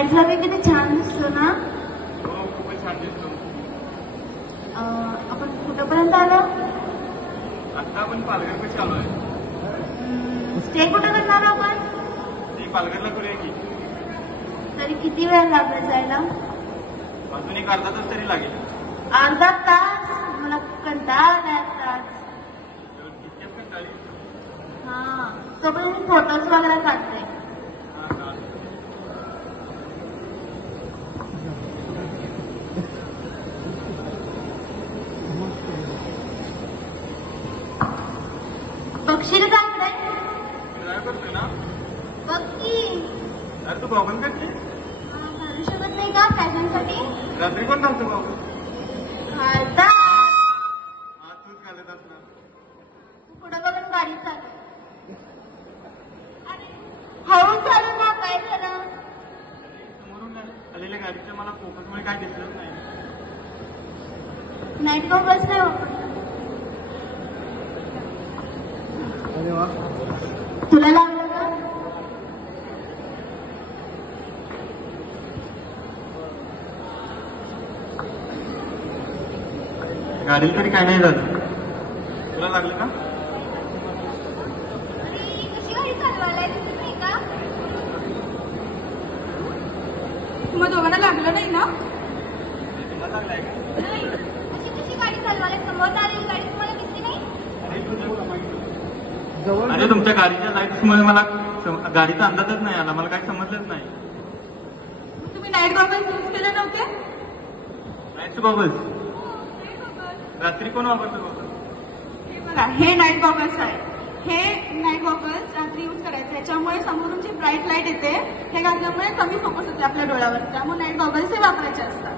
लाईटला वगैरे किती छान दिसतो ना. हो खूपच छान दिसतो. आपण कुठपर्यंत आलो. आता आपण पालघरकडे चालू आहे. स्टे कुठं करणार आपण. ती पालघरला करूया की. तरी किती वेळ लागेल जायला. अजून एक अर्धा तास तरी लागेल. अर्धा तास. मला कंटाळा आलाय तास. इतक्यात कंटाळली. हा तोपर्यंत मी फोटोज वगैरे काढते. बघशील का इकडे. काय करतोय ना. बघ की. अरे तू गॉगल करते. घालू शकत नाही का फॅशनसाठी. रात्री कोण घालतो गॉगल. घालता. हा तूच घालत असणार. पुढे बघून गाडी चालू. हळू चालू ना. काय झालं. समोरून आलेल्या गाडीच्या मला फोकसमुळे काय दिसलंच नाही. नाईट गॉगल्स नाही वापरत. अरे वा. तुला लागलं का. गाडीला तरी काय नाही झालं. तुला लागलं का. कशी गाडी चालवायला दिसत नाही का. मग दोघांना लागलं नाही ना. तुला लागलाय का. नाही. अशी कशी गाडी चालवायला. समोर आलेली गाडी तुम्हाला दिसली नाही. अरे तुमच्या गाडीच्या लाईट्समुळे मला गाडीचा अंदाजच नाही आला. मला काही समजलंच नाही. तुम्ही नाईट गॉगल्स यूज केले नव्हते. Night goggles. रात्री कोण वापरतो गॉगल. हे बघा हे नाईट गॉगल्स आहे. हे नाईट गॉगल्स रात्री यूज करायचे. त्याच्यामुळे समोरून जी ब्राईट लाईट येते हे घातल्यामुळे कमी फोकस होते आपल्या डोळ्यावर. त्यामुळे नाईट गॉगल्स हे वापरायचे असतात.